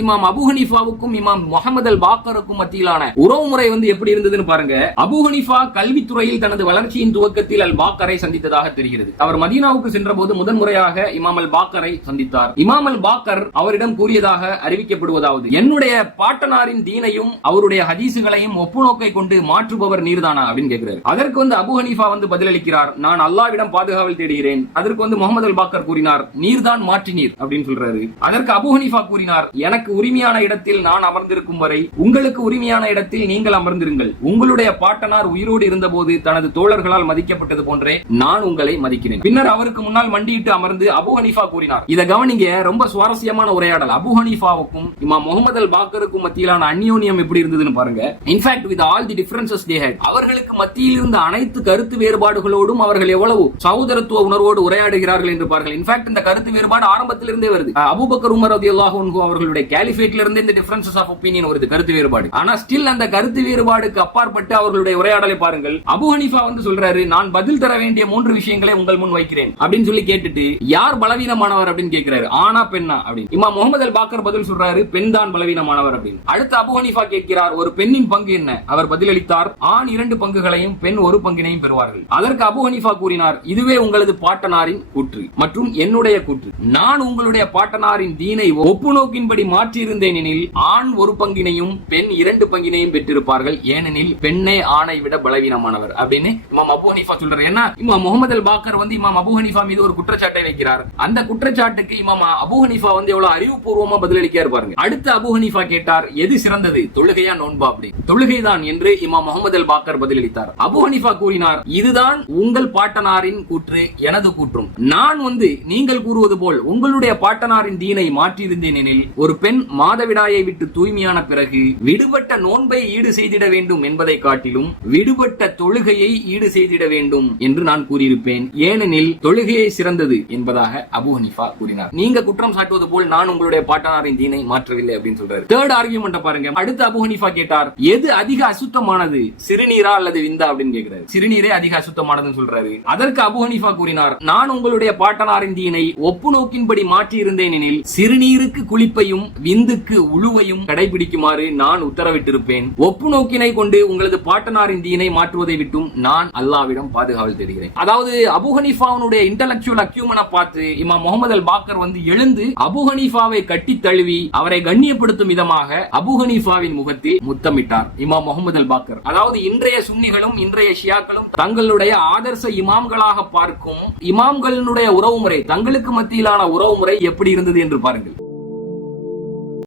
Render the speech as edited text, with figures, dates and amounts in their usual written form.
இமாம் அபு ஹனீஃபாவுக்கும் இமாம் முஹம்மது அல் பாக்கருக்கும் மத்தியிலான உறவுமுறை எப்படி இருந்ததுன்னு பாருங்க. அபு ஹனீஃபா கல்வித்துறையில் தனது வளர்ச்சியின் துவக்கத்தில் அல் பாக்கரை சந்தித்ததாக தெரிகிறது. அவர் மதீனாவுக்கு சென்ற போது முதன்முறையாக இமாம் அல் பாக்கரை சந்தித்தார். இமாம் அல் பாக்கர் அவரிடம் கூறியதாக அறிவிக்கப்படுவதாவது, என்னுடைய பாட்டனாரின் தீனையும் அவருடைய ஹதீசுகளையும் ஒப்புநோக்கை கொண்டு மாற்றுபவர் நீர்தானா அப்படின்னு கேட்கிறார். அதற்கு அபு ஹனீஃபா பதிலளிக்கிறார், நான் அல்லாஹ்விடம் பாதுகாவல் தேடுகிறேன். அதற்கு முஹம்மது அல் பாக்கர் கூறினார், நீர்தான் மாற்றினீர் அப்படின்னு சொல்றாரு. அதற்கு அபு ஹனீஃபா கூறினார், எனக்கு உரிமையான இடத்தில் நான் அமர்ந்திருக்கும் வரை உங்களுக்கு உரிமையான இடத்தில் நீங்கள் அமர்ந்திருங்கள். உங்களுடைய பாட்டனார் உயிரோடு இருந்தபோது தனது தோழர்களால் மதிக்கப்பட்டது போன்றே நான் உங்களை மதிக்கிறேன். பின்னர் அவருக்கு முன்னால் மண்டியிட்டு அமர்ந்து அபு ஹனீஃபா கூறினார். இத கவனிங்க, ரொம்ப சுவாரஸ்யமான உரையாடல். அபு ஹனீஃபாவுக்கும் இமாம் முஹம்மது அல் பாக்கருக்கும் மத்தியிலான அந்யோன்யம் எப்படி இருந்ததுன்னு பாருங்க. In fact with all the differences they had, அவர்களுக்கு மத்தியில் இருந்த அனைத்து கருத்து வேறுபாடுகளோடும் அவர்கள் எவ்வளவு சகோதரத்துவ உணர்வோடு உரையாடுகிறார்கள் என்று பாருங்கள். இன்ஃபேக்ட் இந்த கருத்து வேறுபாடு ஆரம்பத்திலிருந்தே வருது. அபூபக்கர் உமர் ரலியல்லாஹு அன்ஹு அவர்களுடைய கேலிஃபேட்ல இருந்து இந்த டிஃபரன்சஸ் ஆஃப் ஒபினியன் வருது, கருத்து வேறுபாடு. ஆனா ஸ்டில் அந்த கருத்து வேறுபாடுக்கு அப்பாற்பட்டு அவர்களுடைய உரையாடலை பாருங்கள். அபு ஹனீஃபா சொல்றாரு, நான் பதில் தர வேண்டிய 3 விஷயங்களை உங்கள் முன் வைக்கிறேன் அப்படின்னு சொல்லி கேட்டுட்டு, யார் பலவீனமானவர் அப்படின்னு கேட்கிறாரு, ஆனா பெண்ணா அப்படின்னு. இமாம் முஹம்மது அல் பாக்கர் பதில் சொல்றாரு, பெண் தான் பலவீனமானவர் அப்படின்னு. அடுத்து அபு ஹனீஃபா கேட்கிறார், ஒரு பெண்ணின் பங்கு என்ன? அவர் பதிலளித்தார், ஆண் 2 பங்குகளையும் பெண் 1 பங்கினையும் பெறுவார்கள். அதற்கு அபு ஹனீஃபா கூறினார், இதுவே உங்களது பாட்டனாரின் கூற்று மற்றும் என்னுடைய கூற்று. நான் உங்களுடைய பாட்டனாரின் தீனை ஒப்புநோக்கின்படி மாற்றியிருந்தேன் எனில் ஆண் 1 பங்கினையும் பெண் 2 பங்கினையும் பெற்றிருப்பார்கள். ஏனெனில் பெண்ணே ஆணை விட பலவீனமானவர் அப்படின்னு இமாம் அபு ஹனீஃபா சொல்றாரு. ஏன்னா இமாம் முஹம்மது அல் பாக்கர் இமாம் அபு ஹனீஃபா மீது ஒரு குற்றச்சாட்டை வைக்கிறார். அந்த குற்றச்சாட்டுக்கு இமாம் அபு ஹனீஃபா எவ்வளவு அறிவுபூர்வமா பதிலளிக்காரு பாருங்க. அடுத்து அபு ஹனீஃபா கேட்டார், எது சிறந்தது, தொழுகையா நோன்பா? அப்படி தொழுகைதான் என்று இமாம் முஹம்மது அல் பாக்கர் பதிலளித்தார். அபு ஹனீஃபா கூறினார், இதுதான் உங்கள் பாட்டனாரின் கூற்று, எனது கூற்றும். நான் நீங்கள் கூறுவது போல் உங்களுடைய பாட்டனாரின் தீனை மாற்றியிருந்தேன் எனில் ஒரு பெண் மாதவிடாயை விட்டு தூய்மையான பிறகு விடுபட்ட நோன்பை ஈடு செய்திட வேண்டும் என்பதை காட்டிலும் விடுபட்ட தொழுகையை ஈடு செய்திட வேண்டும் என்று நான் கூறியிருப்பேன். ஏனெனில் தொழுகையை சிறந்தது என்பதாக அபு ஹனீஃபா கூறினார். நீங்க குற்றம் சாட்டுவது போல் நான் உங்களுடைய பாட்டனாரின் தீனை மாற்றவில்லை அப்படின்னு சொல்றாரு. தேர்ட் ஆர்கியூமெண்ட் பாருங்க. அடுத்து அபு ஹனீஃபா கேட்டார், எது அதிக அசுத்தமானது, சிறுநீரா அல்லது விந்தா அப்படின்னு கேட்கிறாரு. சிறுநீரே அதிக அசுத்தமானதுன்னு சொல்றாரு. அதற்கு அபு ஹனீஃபா கூறினார், நான் உங்களுடைய பாட்டனாரின் தீனை ஒப்புநோக்கின்படி மாற்றி இருந்தேன் எனில் சிறுநீருக்கு குளிப்பையும் விந்துக்கு உழுவையும் கடைபிடிக்குமாறு நான் உத்தரவிட்டிருப்பேன். ஒப்பு நோக்கினை கொண்டு உங்களது பாட்டனாரின் தீனை மாற்றுவதை விட்டும் நான் அல்லாஹ்விடம் பாதுகாவல் தேடுகிறேன். அதாவது அபு ஹனீஃபாவுடைய இன்டெலக்சுவல் அக்யூமனை பார்த்து இமாம் முஹம்மது அல் பாக்கர் எழுந்து அபு ஹனீஃபாவை கட்டி தழுவி அவரை கண்ணியப்படுத்தும் விதமாக அபு ஹனீஃபாவின் முகத்தில் முத்தமிட்டார் இமாம் முஹம்மது அல் பாக்கர். அதாவது இன்றைய சுன்னிகளும் இன்றைய ஷியாக்களும் தங்களுடைய ஆதர்ச இமாம்களாக பார்க்கும் இமாம்களுடைய உறவுமுறை, தங்களுக்கு மத்தியிலான உறவுமுறை எப்படி இருந்தது என்று பாருங்கள்.